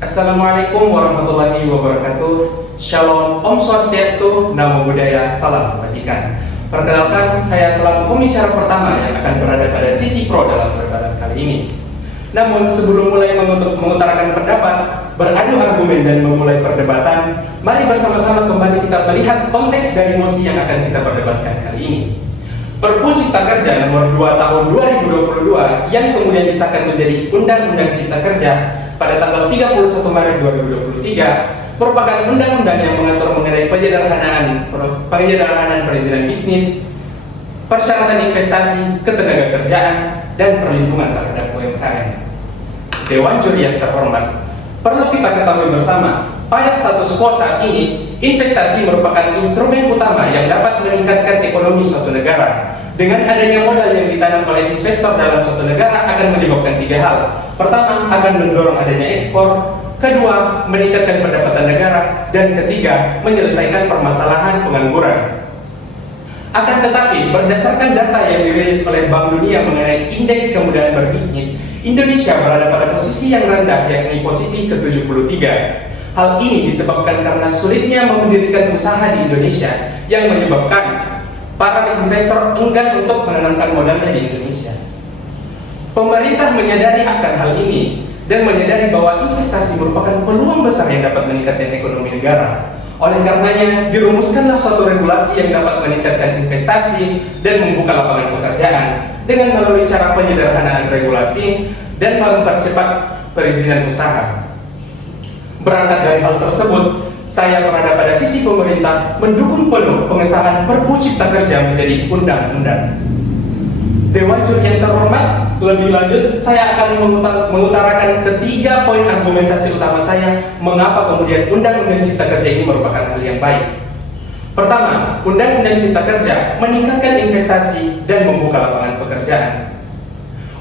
Assalamualaikum warahmatullahi wabarakatuh. Shalom, Om Swastiastu, Namo Buddhaya, Salam Kebajikan. Perkenalkan, saya selaku pembicara pertama yang akan berada pada sisi pro dalam perdebatan kali ini. Namun sebelum mulai mengutarakan pendapat, beradu argumen dan memulai perdebatan, mari bersama-sama kembali kita melihat konteks dari mosi yang akan kita perdebatkan kali ini. Perpu Cipta Kerja nomor 2 tahun 2022 yang kemudian disahkan menjadi Undang-Undang Cipta Kerja pada tanggal 31 Maret 2023 merupakan undang-undang yang mengatur mengenai penyederhanaan perizinan bisnis, persyaratan investasi, ketenagakerjaan, dan perlindungan terhadap UMKM. Dewan Juri yang terhormat, perlu kita ketahui bersama, pada status quo saat ini, investasi merupakan instrumen utama yang dapat meningkatkan ekonomi suatu negara. Dengan adanya modal yang ditanam oleh investor dalam suatu negara akan menyebabkan 3 hal. Pertama, akan mendorong adanya ekspor. Kedua, meningkatkan pendapatan negara. Dan ketiga, menyelesaikan permasalahan pengangguran. Akan tetapi, berdasarkan data yang dirilis oleh Bank Dunia mengenai indeks kemudahan berbisnis, Indonesia berada pada posisi yang rendah, yakni posisi ke-73. Hal ini disebabkan karena sulitnya mendirikan usaha di Indonesia yang menyebabkan para investor enggan untuk menanamkan modalnya di Indonesia. Pemerintah menyadari akan hal ini dan menyadari bahwa investasi merupakan peluang besar yang dapat meningkatkan ekonomi negara. Oleh karenanya, dirumuskanlah suatu regulasi yang dapat meningkatkan investasi dan membuka lapangan pekerjaan dengan melalui cara penyederhanaan regulasi dan mempercepat perizinan usaha. Berangkat dari hal tersebut, saya berada pada sisi pemerintah mendukung penuh pengesahan Perpu Cipta Kerja menjadi undang-undang. Dewan Juri yang terhormat, lebih lanjut saya akan mengutarakan ketiga poin argumentasi utama saya mengapa kemudian Undang-Undang Cipta Kerja ini merupakan hal yang baik. Pertama, Undang-Undang Cipta Kerja meningkatkan investasi dan membuka lapangan pekerjaan.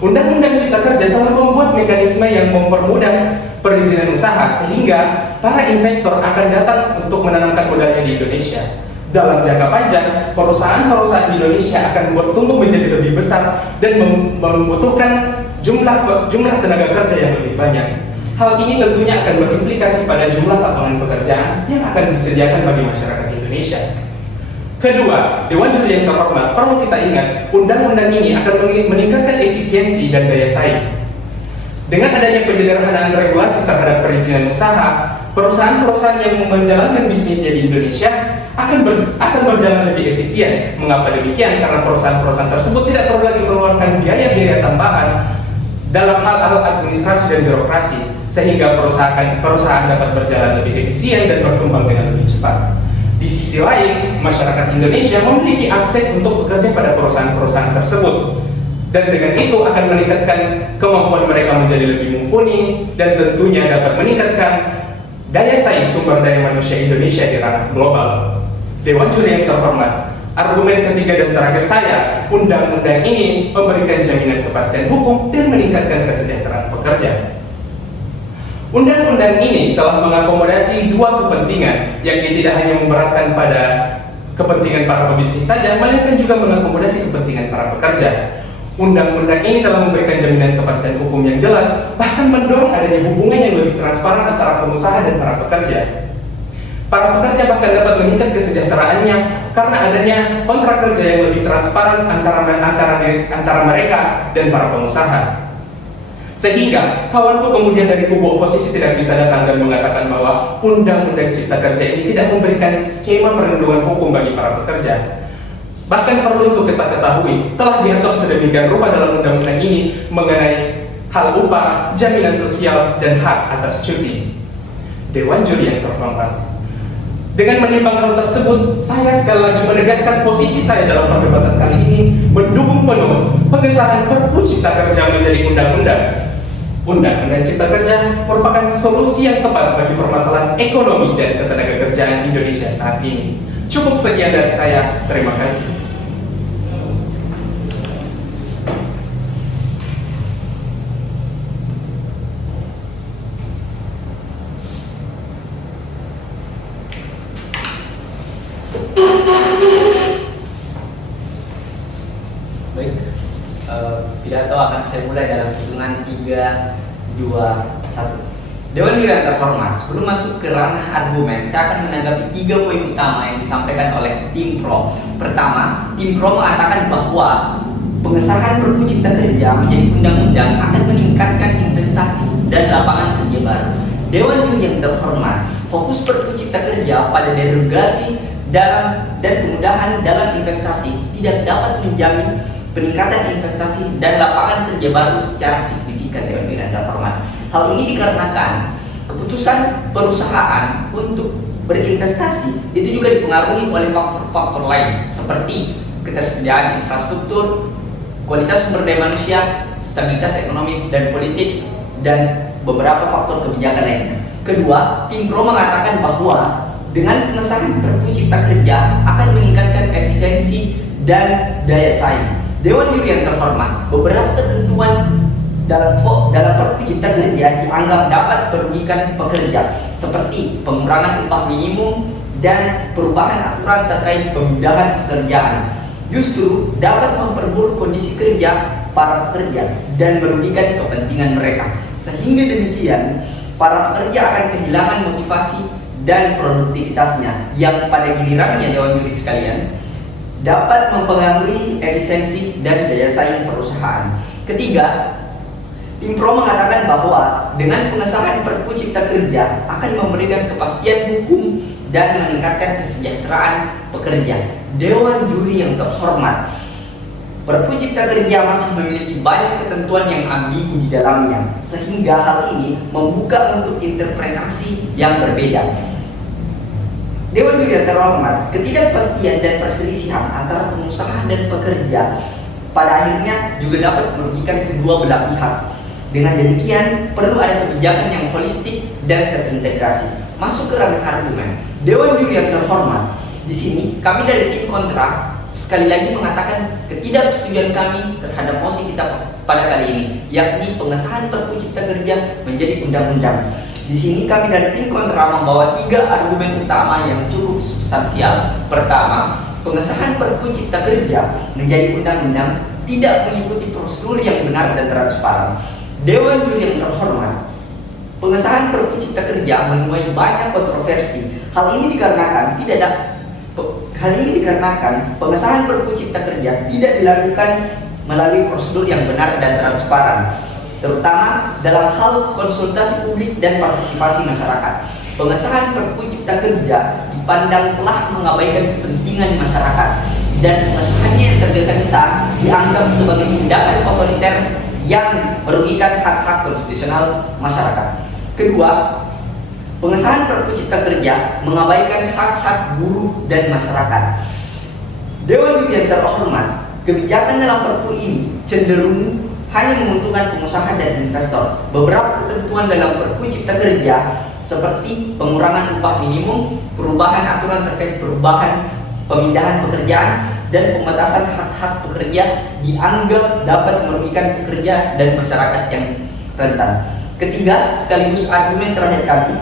Undang-Undang Cipta Kerja telah membuat mekanisme yang mempermudah perizinan usaha sehingga para investor akan datang untuk menanamkan modalnya di Indonesia. Dalam jangka panjang, perusahaan-perusahaan di Indonesia akan bertumbuh menjadi lebih besar dan membutuhkan jumlah tenaga kerja yang lebih banyak. Hal ini tentunya akan berimplikasi pada jumlah lapangan pekerjaan yang akan disediakan bagi masyarakat Indonesia. Kedua, Dewan Juri yang terhormat, perlu kita ingat, undang-undang ini akan meningkatkan efisiensi dan daya saing. Dengan adanya penyederhanaan regulasi terhadap perizinan usaha, perusahaan-perusahaan yang menjalankan bisnisnya di Indonesia akan berjalan lebih efisien. Mengapa demikian? Karena perusahaan-perusahaan tersebut tidak perlu lagi mengeluarkan biaya-biaya tambahan dalam hal-hal administrasi dan birokrasi, sehingga perusahaan dapat berjalan lebih efisien dan berkembang dengan lebih cepat. Di sisi lain, masyarakat Indonesia memiliki akses untuk bekerja pada perusahaan-perusahaan tersebut. Dan dengan itu akan meningkatkan kemampuan mereka menjadi lebih mumpuni dan tentunya dapat meningkatkan daya saing sumber daya manusia Indonesia di ranah global. Dewan Juri yang terhormat, argumen ketiga dan terakhir saya, undang-undang ini memberikan jaminan kepastian hukum dan meningkatkan kesejahteraan pekerja. Undang-undang ini telah mengakomodasi dua kepentingan, yakni tidak hanya memberatkan pada kepentingan para pebisnis saja, melainkan juga mengakomodasi kepentingan para pekerja. Undang-undang ini telah memberikan jaminan kepastian hukum yang jelas, bahkan mendorong adanya hubungan yang lebih transparan antara pengusaha dan para pekerja. Para pekerja bahkan dapat meningkat kesejahteraannya karena adanya kontrak kerja yang lebih transparan antara mereka dan para pengusaha. Sehingga kawanku kemudian dari kubu oposisi tidak bisa datang dan mengatakan bahwa Undang-Undang Cipta Kerja ini tidak memberikan skema perlindungan hukum bagi para pekerja. Bahkan perlu untuk kita ketahui, telah diatur sedemikian rupa dalam undang-undang ini mengenai hal upah, jaminan sosial, dan hak atas cuti. Dewan Juri yang terhormat, dengan menimbang hal tersebut, saya sekali lagi menegaskan posisi saya dalam perdebatan kali ini mendukung penuh pengesahan Perpu Cipta Kerja menjadi undang-undang. Undang-Undang Cipta Kerja merupakan solusi yang tepat bagi permasalahan ekonomi dan ketenagakerjaan Indonesia saat ini. Cukup sekian dari saya, terima kasih. Baik, pidato akan saya mulai dalam hitungan 3, 2, 1. Dewan Juri yang terhormat, sebelum masuk ke ranah argumen, saya akan menanggapi 3 poin utama yang disampaikan oleh tim pro. Pertama, tim pro mengatakan bahwa pengesahan Perpu Cipta Kerja menjadi undang-undang akan meningkatkan investasi dan lapangan kerja baru. Dewan Juri yang terhormat, fokus Perpu Cipta Kerja pada derogasi dan kemudahan dalam investasi tidak dapat menjamin peningkatan investasi dan lapangan kerja baru secara signifikan. Dewan Juri yang terhormat, hal ini dikarenakan keputusan perusahaan untuk berinvestasi itu juga dipengaruhi oleh faktor-faktor lain seperti ketersediaan infrastruktur, kualitas sumber daya manusia, stabilitas ekonomi dan politik, dan beberapa faktor kebijakan lainnya. Kedua, tim pro mengatakan bahwa dengan pengesahan Perpu Cipta Kerja akan meningkatkan efisiensi dan daya saing. Dewan Juri yang terhormat, beberapa ketentuan dalam Perpu Cipta Kerja dianggap dapat merugikan pekerja, seperti pengurangan upah minimum dan perubahan aturan terkait pemindahan pekerjaan. Justru dapat memperburuk kondisi kerja para pekerja dan merugikan kepentingan mereka. Sehingga demikian, para pekerja akan kehilangan motivasi dan produktivitasnya, yang pada gilirannya Dewan Juri sekalian dapat mempengaruhi efisiensi dan daya saing perusahaan. Ketiga, tim pro mengatakan bahwa dengan pengesahan Perpu Cipta Kerja akan memberikan kepastian hukum dan meningkatkan kesejahteraan pekerja. Dewan Juri yang terhormat, Perpu Cipta Kerja masih memiliki banyak ketentuan yang ambigu di dalamnya, sehingga hal ini membuka untuk interpretasi yang berbeda. Dewan Juri yang terhormat, ketidakpastian dan perselisihan antara pengusaha dan pekerja pada akhirnya juga dapat merugikan kedua belah pihak. Dengan demikian, perlu ada kebijakan yang holistik dan terintegrasi. Masuk ke ranah argumen, Dewan Juri yang terhormat, di sini kami dari tim kontra sekali lagi mengatakan ketidaksetujuan kami terhadap mosi kita pada kali ini, yakni pengesahan Perpu Cipta Kerja menjadi undang-undang. Di sini kami dari tim kontra membawa 3 argumen utama yang cukup substansial. Pertama, pengesahan Perpu Cipta Kerja menjadi undang-undang tidak mengikuti prosedur yang benar dan transparan. Dewan Juri yang terhormat, pengesahan Perpu Cipta Kerja menuai banyak kontroversi. Hal ini dikarenakan pengesahan Perpu Cipta Kerja tidak dilakukan melalui prosedur yang benar dan transparan, terutama dalam hal konsultasi publik dan partisipasi masyarakat. Pengesahan Perpu Cipta Kerja dipandang telah mengabaikan kepentingan masyarakat, dan pengesahannya yang tergesa-gesa dianggap sebagai tindakan otoriter yang merugikan hak-hak konstitusional masyarakat. Kedua, pengesahan Perpu Cipta Kerja mengabaikan hak-hak buruh dan masyarakat. Dewan Juri yang terhormat, kebijakan dalam Perpu ini cenderung hanya menguntungkan pengusaha dan investor. Beberapa ketentuan dalam Perpu Cipta Kerja seperti pengurangan upah minimum, perubahan aturan terkait pemindahan pekerjaan, dan pembatasan hak-hak pekerja dianggap dapat merugikan pekerja dan masyarakat yang rentan. Ketiga, sekaligus argumen terakhir kami,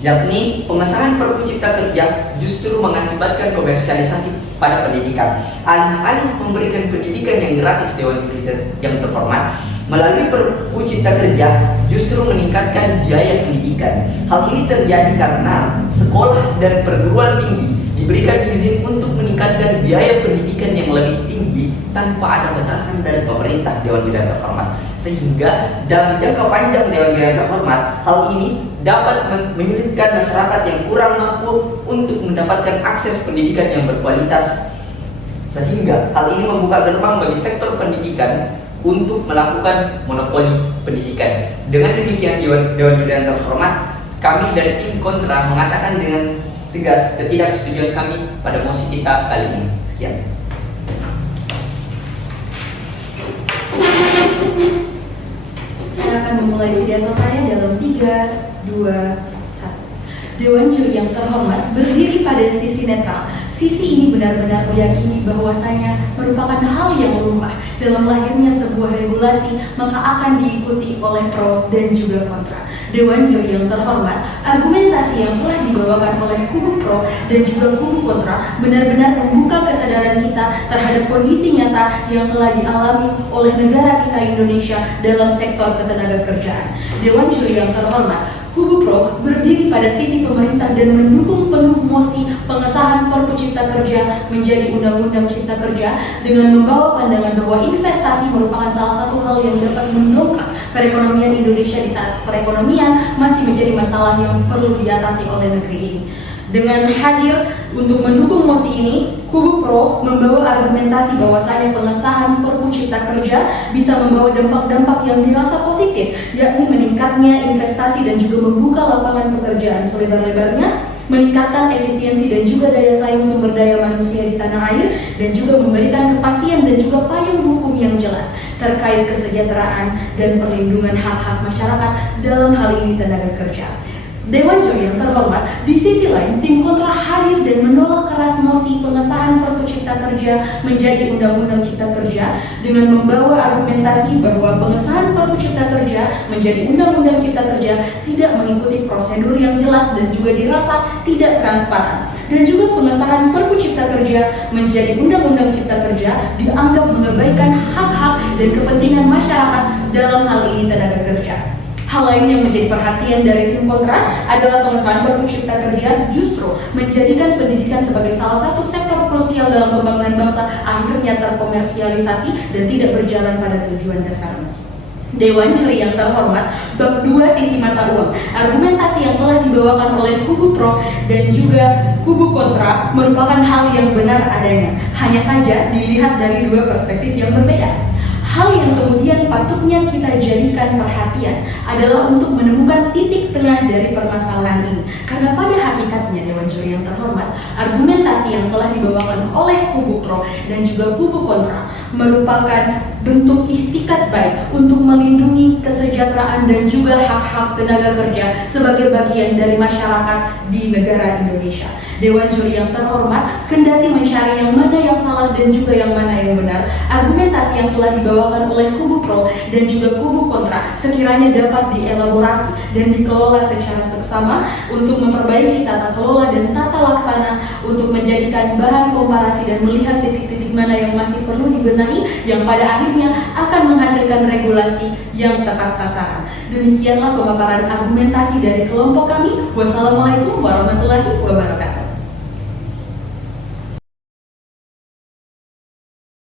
yakni pengesahan Perpu Cipta Kerja justru mengakibatkan komersialisasi pada pendidikan. Alih-alih memberikan pendidikan yang gratis, Dewan Juri yang terhormat, melalui Perpu Cipta Kerja justru meningkatkan biaya pendidikan. Hal ini terjadi karena sekolah dan perguruan tinggi diberikan izin untuk meningkatkan biaya pendidikan yang lebih tinggi tanpa ada batasan dari pemerintah, Dewan Juri yang terhormat. Sehingga dalam jangka panjang, Dewan Juri yang terhormat, hal ini dapat menyulitkan masyarakat yang kurang mampu untuk mendapatkan akses pendidikan yang berkualitas. Sehingga hal ini membuka gerbang bagi sektor pendidikan untuk melakukan monopoli pendidikan. Dengan demikian, Dewan Juri yang terhormat, kami dari tim kontra mengatakan dengan tegas ketidaksetujuan kami pada mosi kita kali ini. Sekian. Saya akan memulai pidato saya dalam 3, 2, 1. Dewan Juri yang terhormat berdiri pada sisi netral. Sisi ini benar-benar meyakini bahwasanya merupakan hal yang lumrah dalam lahirnya sebuah regulasi, maka akan diikuti oleh pro dan juga kontra. Dewan juri yang terhormat, argumentasi yang telah dibawakan oleh kubu pro dan juga kubu kontra benar-benar membuka kesadaran kita terhadap kondisi nyata yang telah dialami oleh negara kita Indonesia dalam sektor ketenagakerjaan. Dewan juri yang terhormat, kubu pro berdiri pada sisi pemerintah dan mendukung penuh mosi pengesahan Perpu Cipta Kerja menjadi Undang-Undang Cipta Kerja dengan membawa pandangan bahwa investasi merupakan salah satu hal yang dapat mendongkrak perekonomian Indonesia di saat perekonomian masih menjadi masalah yang perlu diatasi oleh negeri ini. Dengan hadir untuk mendukung mosi ini, kubu pro membawa argumentasi bahwasanya pengesahan Perpu Cipta Kerja bisa membawa dampak-dampak yang dirasa positif, yakni meningkatnya investasi dan juga membuka lapangan pekerjaan selebar-lebarnya, meningkatkan efisiensi dan juga daya saing sumber daya manusia di tanah air, dan juga memberikan kepastian dan juga payung hukum yang jelas terkait kesejahteraan dan perlindungan hak-hak masyarakat dalam hal ini tenaga kerja. Dewan juri yang terhormat, di sisi lain tim kontra hadir dan menolak keras mosi pengesahan Perpu Cipta Kerja menjadi Undang-Undang Cipta Kerja dengan membawa argumentasi bahwa pengesahan Perpu Cipta Kerja menjadi Undang-Undang Cipta Kerja tidak mengikuti prosedur yang jelas dan juga dirasa tidak transparan. Dan juga pengesahan Perpu Cipta Kerja menjadi Undang-Undang Cipta Kerja dianggap mengabaikan hak-hak dan kepentingan masyarakat dalam hal ini tenaga kerja. Hal lain yang menjadi perhatian dari tim kontra adalah pengesahan Perpu Cipta Kerja justru menjadikan pendidikan sebagai salah satu sektor krusial dalam pembangunan bangsa akhirnya terkomersialisasi dan tidak berjalan pada tujuan dasarnya. Dewan juri yang terhormat, bab 2 sisi mata uang, argumentasi yang telah dibawakan oleh kubu pro dan juga kubu kontra merupakan hal yang benar adanya, hanya saja dilihat dari dua perspektif yang berbeda. Hal yang kemudian patutnya kita jadikan perhatian adalah untuk menemukan titik tengah dari permasalahan ini. Karena pada hakikatnya Dewan juri yang terhormat, argumentasi yang telah dibawakan oleh kubu pro dan juga kubu kontra merupakan bentuk ikhtikat baik untuk melindungi kesejahteraan dan juga hak-hak tenaga kerja sebagai bagian dari masyarakat di negara Indonesia. Dewan juri yang terhormat kendati mencari yang mana yang salah dan juga yang mana yang benar, argumentasi yang telah dibawakan oleh kubu pro dan juga kubu kontra sekiranya dapat dielaborasi dan dikelola secara seksama untuk memperbaiki tata kelola dan tata laksana untuk menjadikan bahan komparasi dan melihat titik-titik mana yang masih perlu dibenahi yang pada akhirnya akan menghasilkan regulasi yang tepat sasaran. Demikianlah pemaparan argumentasi dari kelompok kami. Wassalamualaikum warahmatullahi wabarakatuh.